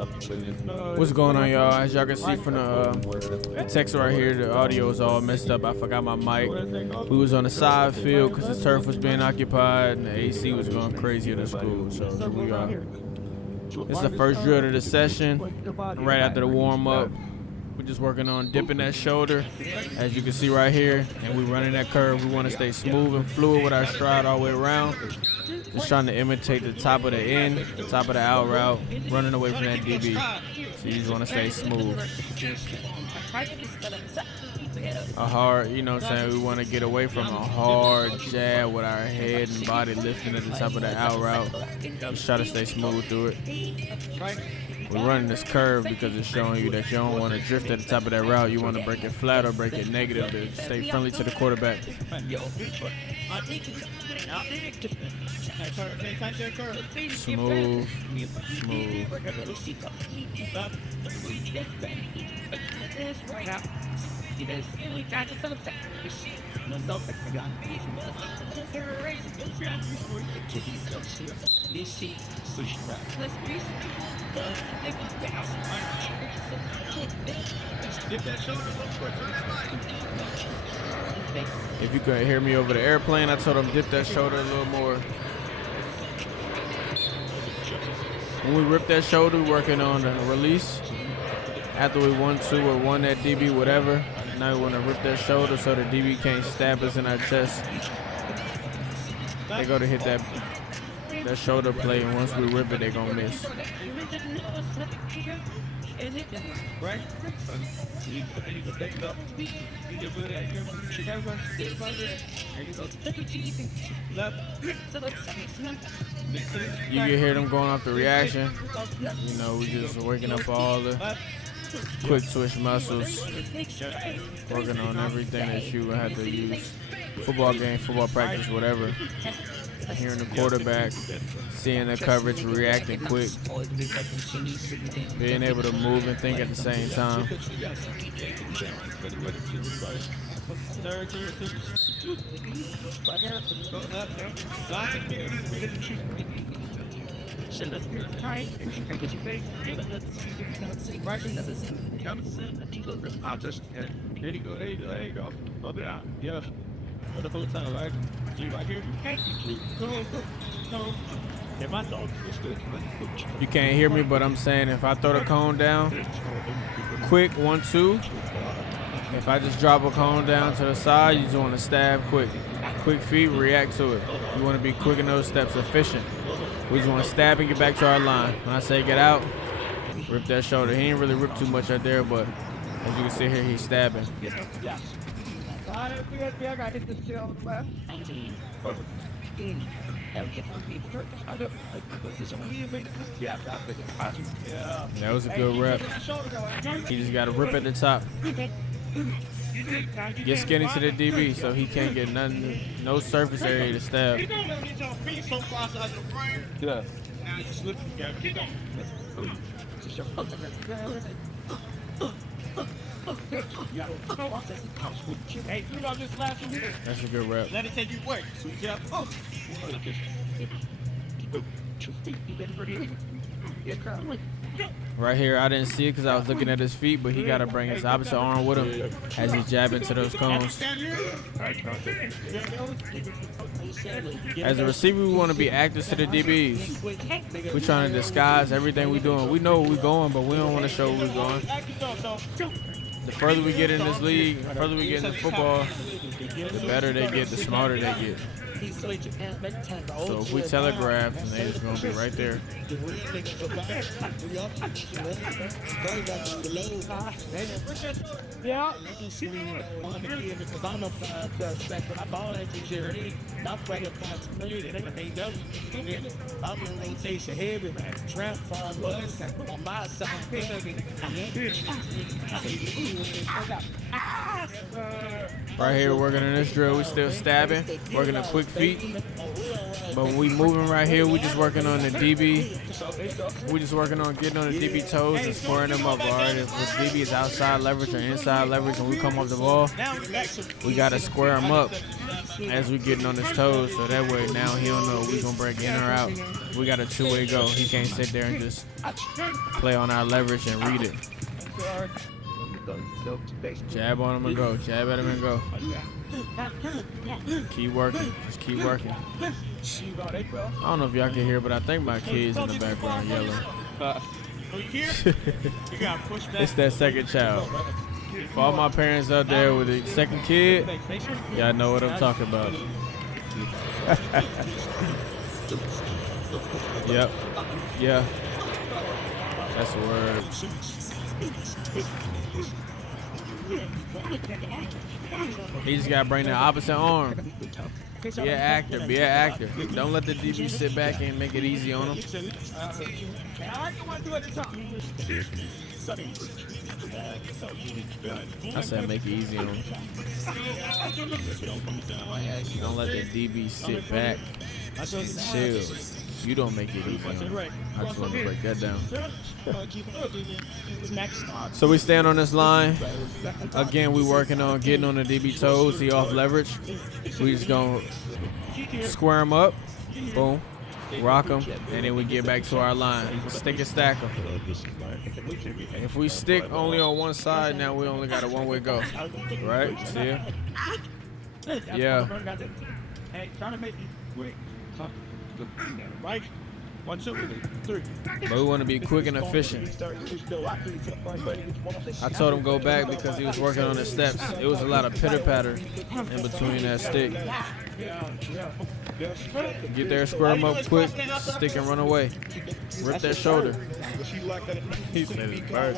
What's going on, y'all? As y'all can see from the text right here, the audio is all messed up. I forgot my mic. We was on the side field because the turf was being occupied and the AC was going crazy at the school. So here we are. It's the first drill of the session. Right after the warm-up, we're just working on dipping that shoulder, as you can see right here, and we're running that curve. We want to stay smooth and fluid with our stride all the way around. Just trying to imitate the top of the in, the top of the out route, running away from that DB. So you just want to stay smooth. A hard, you know what I'm saying, we want to get away from a hard jab with our head and body lifting at the top of the out route. Just try to stay smooth through it. We're running this curve because it's showing you that you don't want to drift at the top of that route. You want to break it flat or break it negative to stay friendly to the quarterback. Smooth, smooth. If you couldn't hear me over the airplane, I told him dip that shoulder a little more. When we rip that shoulder, we're working on the release. After we 1-2 or 1 that DB, whatever. Now we want to rip that shoulder so the DB can't stab us in our chest. They go to hit that shoulder plate, and once we rip it, they're going to miss. You can hear them going off the reaction. You know, we just waking up all the quick twitch muscles, working on everything that you have to use. Football game, football practice, whatever. Hearing the quarterback, seeing the coverage, reacting quick, being able to move and think at the same time. You can't hear me, but I'm saying if I throw the cone down, quick 1-2. If I just drop a cone down to the side, you just want to stab quick. Quick feet, react to it. You want to be quick in those steps, efficient. We just want to stab and get back to our line. When I say get out, rip that shoulder. He ain't really ripped too much right there, but as you can see here, he's stabbing. That was a good rep. He just got to rip at the top. Get skinny to the DB so he can't get nothing, no surface area to stab. Yeah. That's a good rep. Let it take you work. Right here, I didn't see it because I was looking at his feet, but he got to bring his opposite arm with him as he's jabbing to those cones. As a receiver, we want to be active to the DBs. We're trying to disguise everything we're doing. We know where we're going, but we don't want to show where we're going. The further we get in this league, the further we get in football, the better they get, the smarter they get. So if we telegraph, then they're just going to be right there. Yeah. Right here, working in this drill, we still stabbing, working the quick feet. But when we moving right here, we just working on the DB. We just working on getting on the DB toes and squaring them up, all right? If the DB is outside leverage or inside leverage and we come off the ball, we got to square him up as we getting on his toes. So that way now he don't know if we going to break in or out. We got a two-way go. He can't sit there and just play on our leverage and read it. Jab on him and go. Jab at him and go. Keep working. Just keep working. I don't know if y'all can hear, but I think my kids in the background yelling. It's that second child. For all my parents out there with a second kid, y'all know what I'm talking about. Yep. Yeah. That's the word. He just got to bring the opposite arm. Be an actor. Be an actor. Don't let the DB sit back and make it easy on him. I said make it easy on him. Don't let the DB sit back and chill. You don't make it easy on him. I just want to break that down. So we stand on this line. Again, we working on getting on the DB toes. He off leverage. We just gonna square him up. Boom. Rock him. And then we get back to our line. Stick and stack him. If we stick only on one side, now we only got a one-way go. Right? See ya? Yeah. Right? 1, 2, 3. But we want to be quick and efficient. I told him go back because he was working on the steps. It was a lot of pitter-patter in between that stick. Get there, square him up quick, stick and run away. Rip that shoulder. He said it's bird.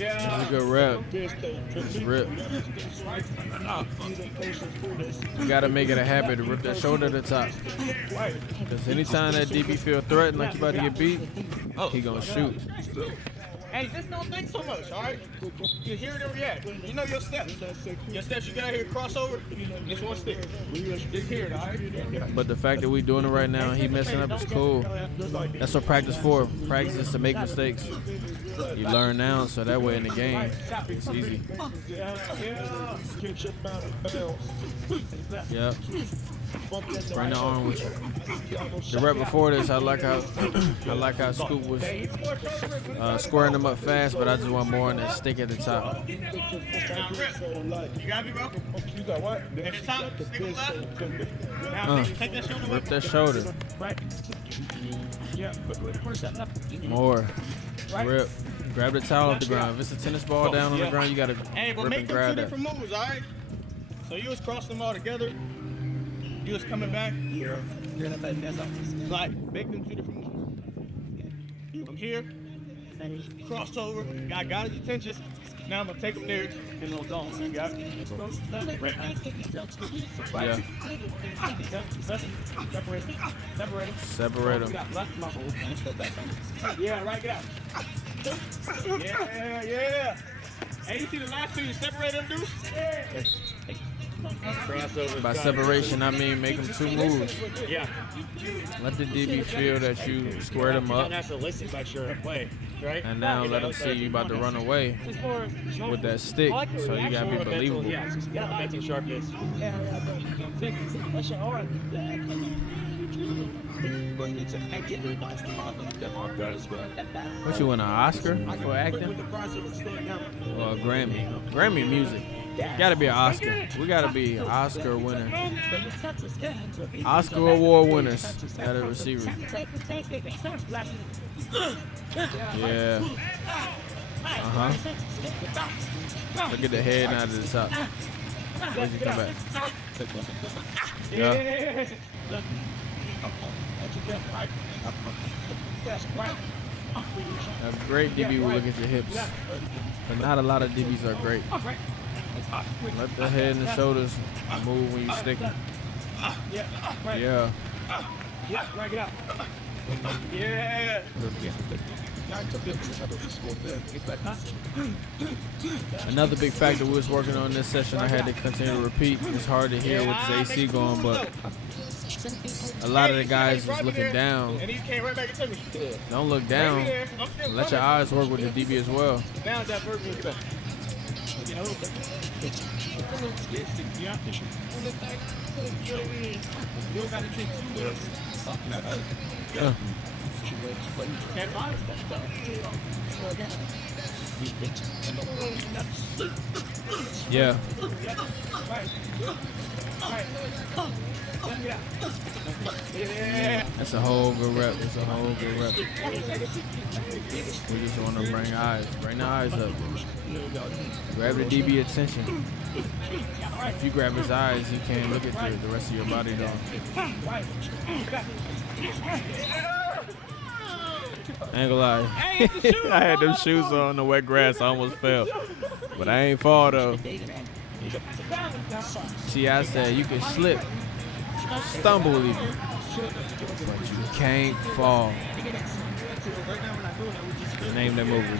That's a good rep. Just rip. You gotta make it a habit to rip that shoulder to the top. Because anytime that DB feel threatened like you about to get beat, he gonna shoot. Hey, just don't think so much, all right? You hear it and react. You know your steps. Your steps, you got here, crossover, just one stick. Just hear it, all right? But the fact that we doing it right now and he messing up is cool. That's what practice for. Practice is to make mistakes. You learn now, so that way in the game, it's easy. Yep. Bring the arm with you. The rep before this, I like how Scoop was squaring them up fast, but I just want more on that stick at the top. You got me, bro? You got what? At the top, stick left. Take that shoulder. Rip that shoulder. More. Rip. Grab the towel off the ground. If it's a tennis ball down on the ground, you gotta rip and grab that. Different moves, all right? So you was crossing them all together. You was coming back. Like, make them 2 different moves. I'm here. Crossed over. I got his attention. Now I'm gonna take him there and little dog. You got it? Yeah. Separate them. Yeah, right, get out. Yeah. Hey, you see the last 2 you separate them, Deuce? By separation, I mean make them 2 moves. Yeah. Let the DB feel that you squared them up. Right? And now let them see you about to run away with that stick. So you gotta be believable. Yeah, mental sharpness. What you win, an Oscar for acting? Or a Grammy? Grammy music. Gotta be an Oscar. We gotta be Oscar winner. Oscar award winners at a receiver. Yeah. Look at the head now to the top. Where's he come back? Yeah. A great DB will look at your hips, but not a lot of DBs are great. Let the head and the shoulders move when you're sticking. Yeah. Break it out. Yeah. Another big factor we was working on this session, I had to continue to repeat. It's hard to hear with this AC going, but a lot of the guys was looking down. And he came right back into me. Don't look down. Let your eyes work with the DB as well. Now that version is back. Yeah. That's a whole good rep. That's a whole good rep. We just want to bring the eyes up. Grab the DB attention. If you grab his eyes, he can't look at the rest of your body though. I ain't gonna lie. I had them shoes on the wet grass. I almost fell. But I ain't fall though. See, I said you can slip, stumble even, but you can't fall. Name that movie.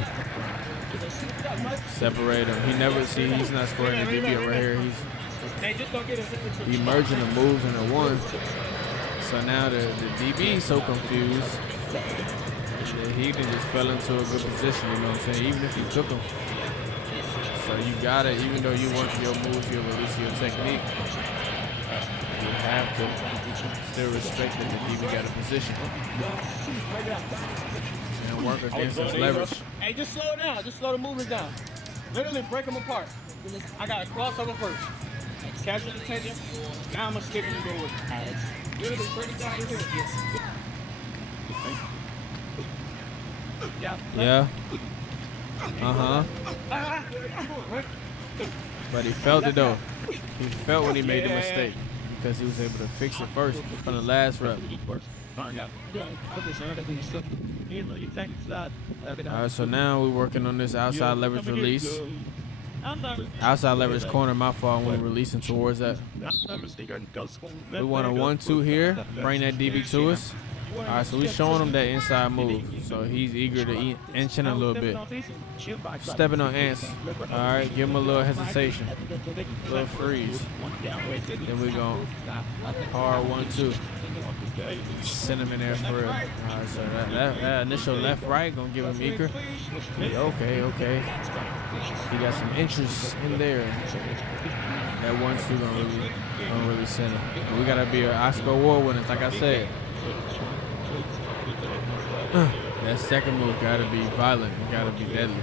Separate him. He's not scoring the DB right here. He's merging the moves into one. So now the DB is so confused that he just fell into a good position, you know what I'm saying? Even if you took him. So you gotta, even though you want your moves, your release, your technique, you have to still respect that the DB got a position. And work against his leverage. Hey, just slow it down. Just slow the movement down. Literally break them apart. I got a crossover first. Catch the attention. Now I'm going to stick and go with it. Literally break it down here. Yeah. But he felt it though. He felt when he made the mistake because he was able to fix it first from the last rep. Alright, so now we're working on this outside leverage release. Outside leverage corner, my fault when we're releasing towards that. We want a 1-2 here, bring that DB to us. Alright, so we're showing him that inside move. So he's eager to inch in a little bit. Stepping on ants. Alright, give him a little hesitation. A little freeze. Then we go hard 1-2. Send him in there for real. Alright, so that initial left-right gonna give him eager. Okay. He got some interest in there. That 1-2 gonna really send him. And we gotta be an Oscar award winners, like I said. That second move gotta be violent. It gotta be deadly.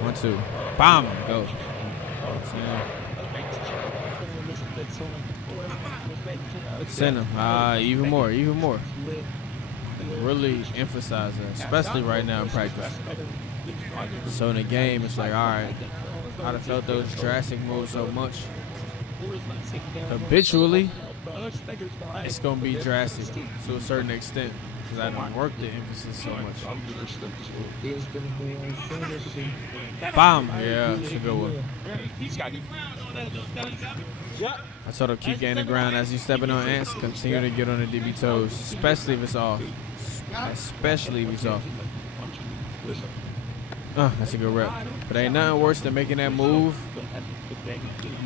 1-2. Bam! Go. Send him. Even more. Really emphasize that, especially right now in practice. So in the game, it's like, all right, I'd have felt those drastic moves so much. Habitually, it's going to be drastic to a certain extent because I don't work the emphasis so much. Bam! Yeah, it's a good one. I told him keep gaining ground as you stepping on ants. Continue to get on the DB toes, especially if it's off. Especially if it's off. That's a good rep. But ain't nothing worse than making that move.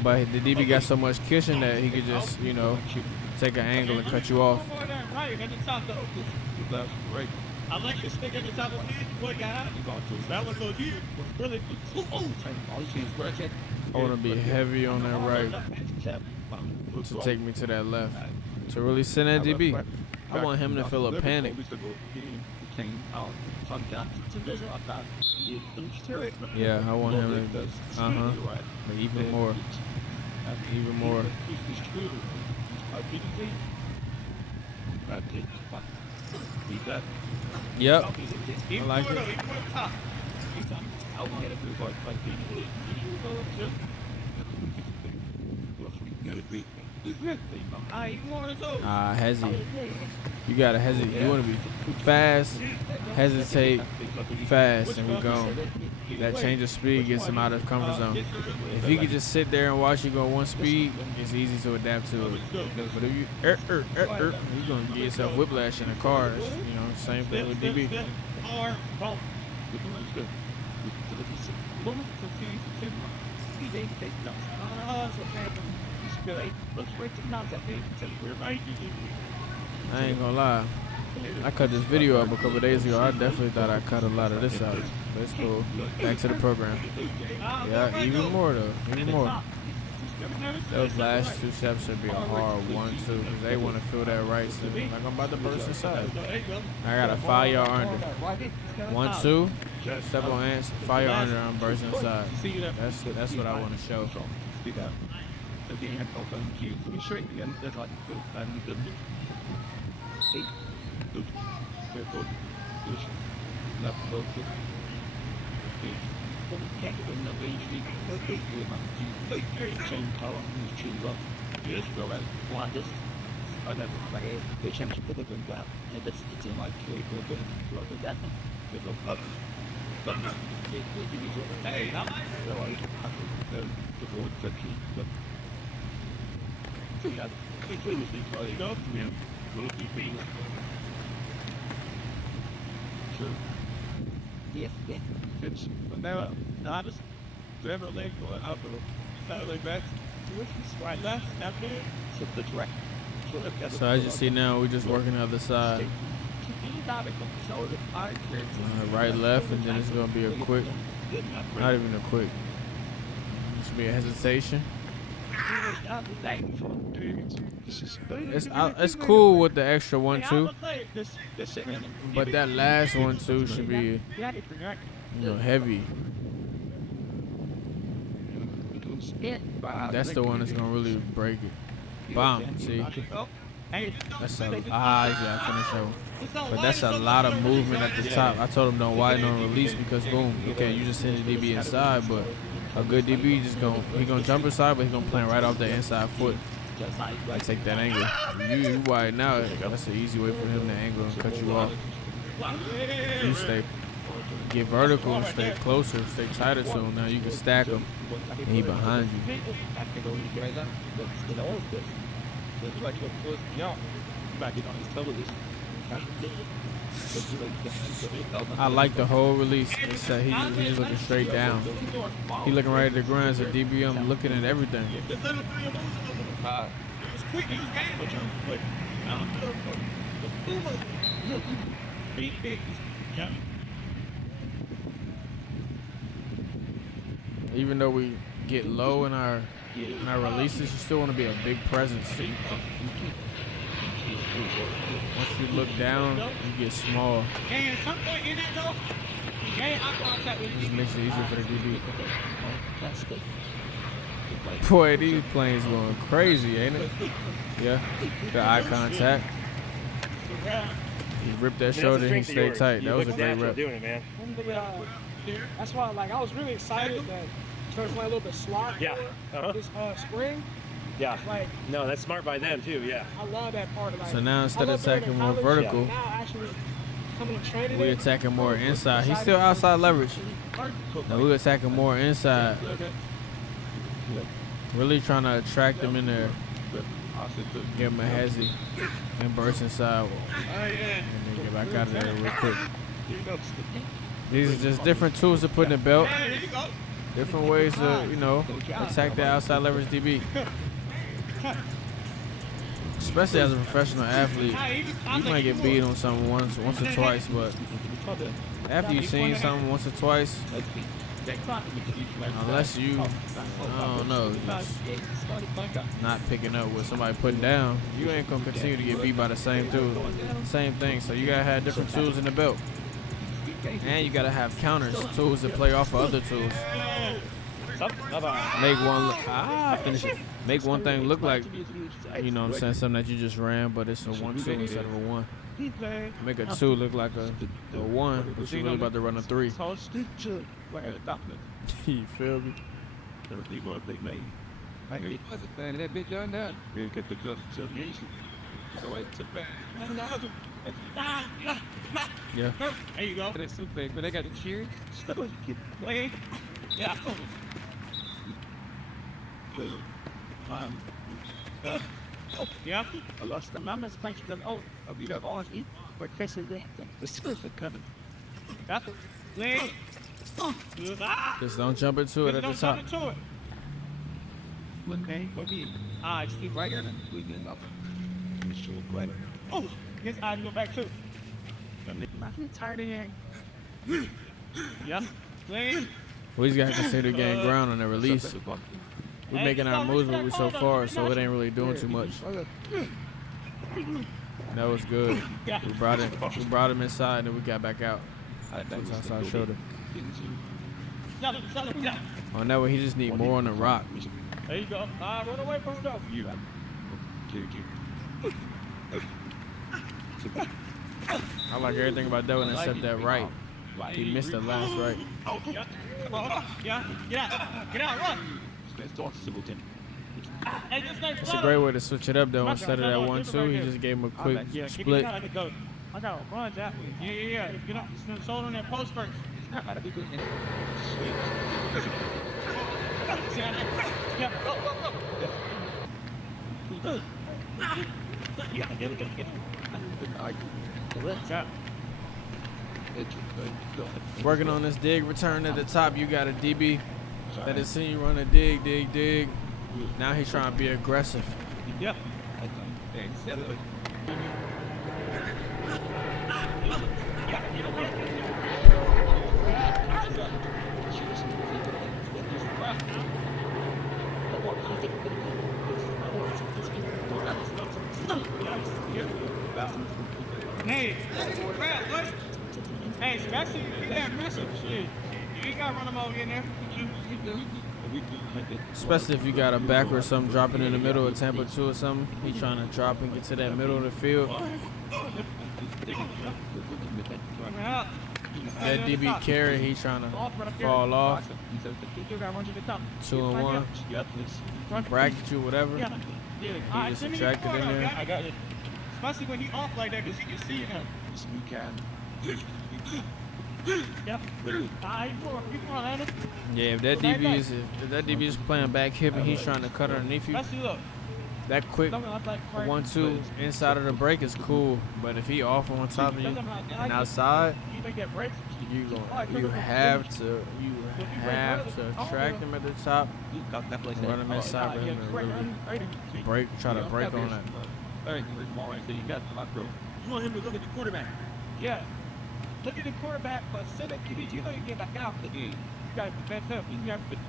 But the DB got so much cushion that he could just, take an angle and cut you off. I like to stick at the top of the head. What guy? That one goes here. Really. I want to be heavy on that right to take me to that left. To really send that DB. I want him to feel a panic. Yeah, I want him to. But even more. Yep. I like it. Hezzy. You gotta hesitate. You wanna be fast, hesitate fast and we gone. That change of speed gets him out of his comfort zone. If he could just sit there and watch you go one speed, it's easy to adapt to it. But if you you're gonna get yourself whiplash in the cars. You know, same thing with DB. I ain't gonna lie. I cut this video up a couple days ago. I definitely thought I cut a lot of this out. But it's cool. Back to the program. Yeah, even more though. Even more. Those last 2 steps should be a hard 1-2 because they want to feel that right. So like I'm about to burst inside. I got a 5-yard under. 1-2. Step on ants. 5-yard under. I'm bursting inside. That's what I want to show. Yes. It's now not as whoever leg going out the leg back. Right left, after the direct. So as you see now, we're just working the other side. Right, left, and then it's gonna be a quick, not even a quick. It's gonna be a hesitation. It's cool with the extra 1-2, but that last 1-2 should be, heavy. That's the one that's gonna really break it. Bomb, see? That's a yeah, finish that one. But that's a lot of movement at the top. I told him don't widen on release because boom, okay, you just send the DB inside, but a good DB he gonna jump inside, but he gonna plant right off the inside foot. Like take that angle. You wide now, that's an easy way for him to angle and cut you off. You get vertical and stay closer, stay tighter to him. Now you can stack him and he behind you. I like the whole release. He's looking straight down. He looking right at the ground as a DB. I'm looking at everything. Even though we get low in our releases, you still want to be a big presence. Once you look down, you get small. Just makes it easier for the DB. Boy, these planes going crazy, ain't it? Yeah, the eye contact. He ripped that shoulder and he stayed tight. That was a great rep. Doing it, man. That's why, I was really excited that Church went a little bit slot this spring. Yeah. No, that's smart by them too. Yeah. I love that part of it. So now instead of attacking more vertical, we attacking more inside. He's still outside leverage. Now we're attacking more inside. Really trying to attract him in there. Give him a hezzy and burst inside. And then get back out of there real quick. These are just different tools to put in the belt. Different ways to, attack the outside leverage DB. Especially as a professional athlete, you might get beat on something once or twice, but after you've seen something once or twice, unless you, I don't know, just not picking up what somebody putting down, you ain't gonna continue to get beat by the same tool. Same thing, so you gotta have different tools in the belt. And you gotta have counters, tools that play off of other tools. Finish it. Make one thing look like, something that you just ran, but it's a 1-2 instead of a 1. Make a 2 look like a 1, but you're really about to run a 3. You feel me? Yeah. There you go. But it's so big, but they got the cheer. Play. Yeah. Yeah. I lost the mama's punch them. Oh, I'll be up on it. But Chris is there. The skills are coming. Got it. Leg. Good. Ah. Just don't jump into it at the Don't top. jump into it. Okay, okay. Ah, it's keep right here. We get up. It's so quiet. Oh, his eyes go back too. I'm tired of hearing. Yeah. Leg. We just got to consider getting ground on the release. We're making our moves, but we're so far, so it ain't really doing too much. That was good. Yeah. We brought him inside, and then we got back out. That's outside shoulder. Yeah. On that way, he just need more on the rock. There you go. Run away from him. You I like everything about that one except that right. He missed the last right. Yeah. Come on. Yeah. Get out. Get out. Run. Hey, this next It's a great way to switch it up, though. Instead of that 1-2, he just gave him a quick split. I got to run, Jack. Yeah. Get up. Just hold on that post first. Yeah. Go. Yeah. Working on this dig return at the top, you got a DB that has seen you run a dig. Now he's trying to be aggressive. Yep. Hey, Brad, what? Hey, especially if you that aggressive shit. You ain't gotta run them over in there. Especially if you got a back or something dropping in the middle of Tampa 2 or something. He trying to drop and get to that middle of the field. That DB carry, he trying to fall off. 2-1. Bracket you, whatever. He just subtracted in there. I got it. Especially when he off like that, because he can see him. Yep. Yeah, if that DB is playing back hip and he's trying to cut underneath you, that quick 1-2 inside of the break is cool. But if he off on top of you and outside, you have to attract him at the top, run him inside, for him to really try to break on that. You want him to look at the quarterback. Yeah. Look at the quarterback, but send it, you know you get back out. You got to defend him.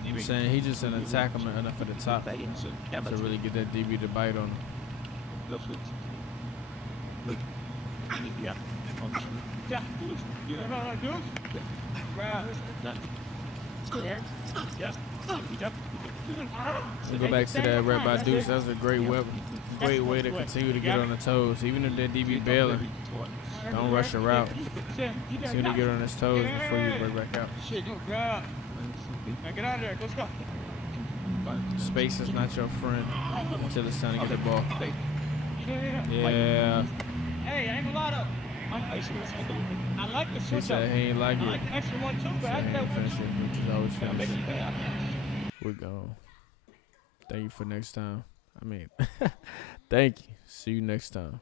I'm saying he just didn't attack him enough at the top to really get that DB to bite on him. Yeah. We'll go back to that rep by Deuce. That's a great way to continue to get on the toes. Even if that DB bailing, don't rush a route. Continue to get on his toes before you break back out. Get out of there. Let's go. Space is not your friend until it's time to get the ball. Yeah. Hey, I ain't gonna lie though. I like the He switch up. said he ain't like I it. like the extra one too, but I He think ain't finish it, but he's always finish it. We're gone. Thank you for next time. Thank you. See you next time.